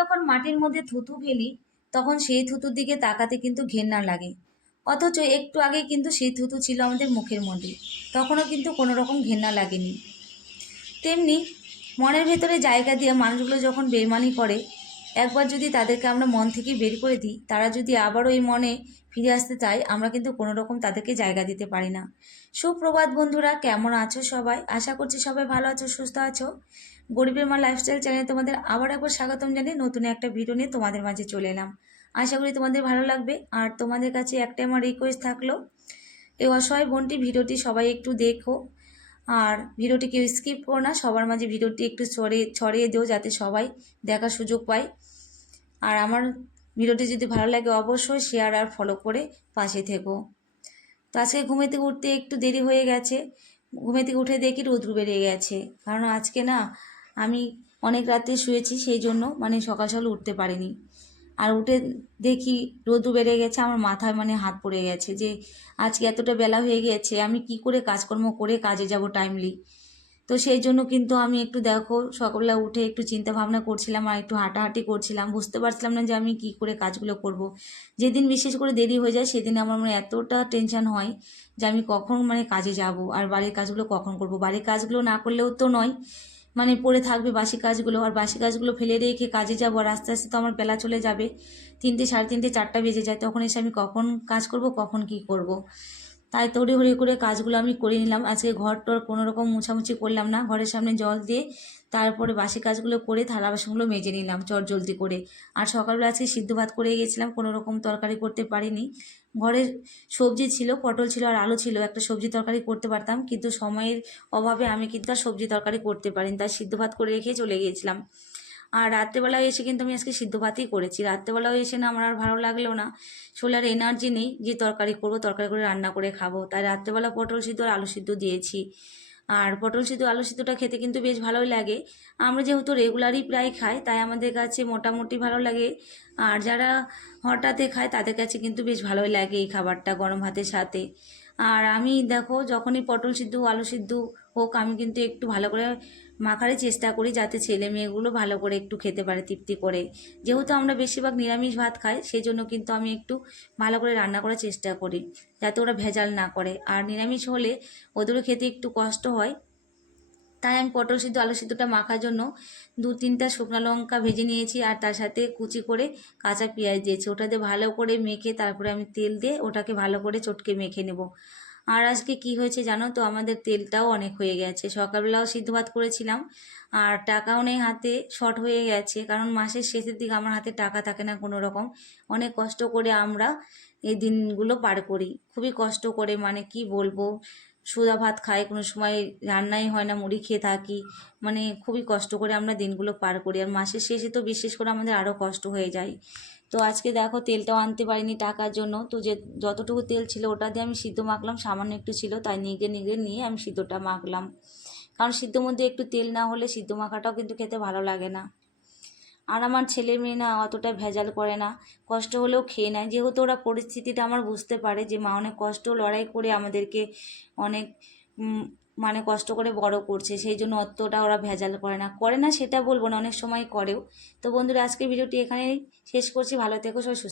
যখন মাটির মধ্যে থুতু ফেলি তখন সেই থুতুর দিকে তাকাতে কিন্তু ঘেন্না লাগে, অথচ একটু আগে কিন্তু সেই থুতু ছিল আমাদের মুখের মধ্যে, তখনও কিন্তু কোনো রকম ঘেন্না লাগেনি। তেমনি মনের ভেতরে জায়গা দিয়ে মানুষগুলো যখন বেইমানি করে, একবার যদি তাদেরকে আমরা মন থেকে বের করে দিই, তারা যদি আবারও এই মনে ফিরে আসতে চায়, আমরা কিন্তু কোনো রকম তাদেরকে জায়গা দিতে পারি না। সুপ্রভাত বন্ধুরা, কেমন আছো সবাই? আশা করছি সবাই ভালো আছো, সুস্থ আছো। গরিবের মা লাইফস্টাইল চ্যানেলে তোমাদের আবার একবার স্বাগতম জানিয়ে নতুন একটা ভিডিও নিয়ে তোমাদের মাঝে চলে এলাম। আশা করি তোমাদের ভালো লাগবে। আর তোমাদের কাছে একটাই আমার রিকোয়েস্ট থাকলো, এই অসহায় বোনটি ভিডিওটি সবাই একটু দেখো, আর ভিডিওটি কেউ স্কিপ করো না, সবার মাঝে ভিডিওটি একটু ছড়িয়ে দিও যাতে সবাই দেখার সুযোগ পায়। আর আমার ভিডিওটি যদি ভালো লাগে অবশ্যই শেয়ার আর ফলো করে পাশে থেকো। তো আজকে ঘুমে থেকে উঠতে একটু দেরি হয়ে গেছে, ঘুমে থেকে উঠে দেখি রৌদ্র বেরিয়ে গেছে, কারণ আজকে না আমি অনেক রাতে শুয়েছি, সেই জন্য সকাল সকাল উঠতে পারিনি। আর উঠে দেখি রোদ বেড়ে গেছে, আমার মাথায় হাত পড়ে গেছে যে আজকে এতটা বেলা হয়ে গেছে, আমি কি করে কাজকর্ম করে কাজে যাব টাইমলি। তো সেই জন্য কিন্তু আমি একটু দেখো সকালবেলা উঠে একটু চিন্তা ভাবনা করছিলাম আর একটু হাঁটাহাঁটি করছিলাম, বুঝতে পারছিলাম না যে আমি কি করে কাজগুলো করব। যেদিন বিশেষ করে দেরি হয়ে যায় সেদিন আমার এতটা টেনশন হয় যে আমি কখন কাজে যাব আর বাড়ির কাজগুলো কখন করব। বাড়ির কাজগুলো না করলেও তো নয়, পড়ে থাকবে বাসি কাজগুলো, আর বাসি কাজগুলো ফেলে রেখে কাজে যাবো, আর আস্তে আস্তে তো আমার বেলা চলে যাবে, 3টে, 3:30, 4টা বেজে যায়, তখন এসে আমি কখন কাজ করব, কখন কি করব। তাই তড়িঘড়ি করে কাজগুলো আমি করে নিলাম। আজকে ঘর টর কোনো রকম মুছামুছি করলাম না, ঘরের সামনে জল দিয়ে তারপরে বাসি কাজগুলো করে থালা বাসনগুলো মেজে নিলাম জলদি করে। আর সকালবেলা আজকে সিদ্ধ ভাত করে গেছিলাম, কোনো রকম তরকারি করতে পারিনি। ঘরের সবজি ছিল, পটল ছিল আর আলু ছিল, একটা সবজি তরকারি করতে পারতাম, কিন্তু সময়ের অভাবে আমি কিন্তু আর সবজি তরকারি করতে পারিনি, তাই সিদ্ধ ভাত করে রেখে চলে গিয়েছিলাম। আর রাত্রেবেলায় এসে কিন্তু আমি আজকে সিদ্ধ ভাতই করেছি। রাত্রেবেলাও এসে না আমার আর ভালো লাগলো না, শরীরের এনার্জি নেই যে তরকারি করবো, তরকারি করে রান্না করে খাবো, তাই রাত্রেবেলা পটল সিদ্ধ আর আলু সিদ্ধ দিয়েছি। আর পটল সিদ্ধ আলু সিদ্ধটা খেতে কিন্তু বেশ ভালোই লাগে। আমরা যেহেতু রেগুলারই প্রায় খাই, তাই আমাদের কাছে মোটামুটি ভালো লাগে। আর যারা হঠাৎ খায় তাদের কাছে কিন্তু বেশ ভালোই লাগে এই খাবারটা গরম ভাতের সাথে। আর আমি দেখো যখনই পটল সিদ্ধ আলু সিদ্ধ হোক, আমি কিন্তু একটু ভালো করে মাখারই চেষ্টা করি যাতে ছেলে মেয়েগুলো ভালো করে একটু খেতে পারে তৃপ্তি করে। যেহেতু আমরা বেশিরভাগ নিরামিষ ভাত খাই, সেই জন্য কিন্তু আমি একটু ভালো করে রান্না করার চেষ্টা করি যাতে ওরা ভেজাল না করে। আর নিরামিষ হলে ওদেরও খেতে একটু কষ্ট হয়, তাই আমি পটল সিদ্ধ আলু সিদ্ধটা মাখার জন্য 2-3টা শুকনো লঙ্কা ভেজে নিয়েছি, আর তার সাথে কুচি করে কাঁচা পেঁয়াজ দিয়েছি। ওটাতে ভালো করে মেখে তারপরে আমি তেল দিয়ে ওটাকে ভালো করে চটকে মেখে নেব। আর আজকে কি হয়েছে জানো তো, আমাদের তেলটাও অনেক হয়ে গেছে। সকালবেলাও সিদ্ধ ভাত করেছিলাম, আর টাকাও নেই হাতে, শর্ট হয়ে গেছে, কারণ মাসের শেষের দিকে আমার হাতে টাকা থাকে না কোনো রকম। অনেক কষ্ট করে আমরা এই দিনগুলো পার করি, খুবই কষ্ট করে, কি বলবো, সুদা ভাত খাই, কোনো সময় রান্নাই হয় না, মুড়ি খেয়ে থাকি, খুবই কষ্ট করে আমরা দিনগুলো পার করি। আর মাসের শেষে তো বিশেষ করে আমাদের আরও কষ্ট হয়ে যায়। তো আজকে দেখো তেলটাও আনতে পারিনি টাকার জন্য, তো যে যতটুকু তেল ছিল ওটা দিয়ে আমি সিদ্ধ মাখলাম, সামান্য একটু ছিল তাই নিয়ে আমি সিদ্ধটা মাখলাম, কারণ সিদ্ধর মধ্যে একটু তেল না হলে সিদ্ধ মাখাটাও কিন্তু খেতে ভালো লাগে না। আর আমার ছেলে মেয়ে না অতটা ভেজাল করে না, কষ্ট হলেও খেয়ে নেয়, যেহেতু ওরা পরিস্থিতিটা আমার বুঝতে পারে যে মা অনেক কষ্ট লড়াই করে আমাদেরকে অনেক কষ্ট করে বড় করছে, সেই জন্য অতটা ওরা ভেজাল করে না সেটা বলবো না, অনেক সময় করেও। তো বন্ধুরা, আজকের ভিডিওটি এখানেই শেষ করছি, ভালো থেকো সবাই।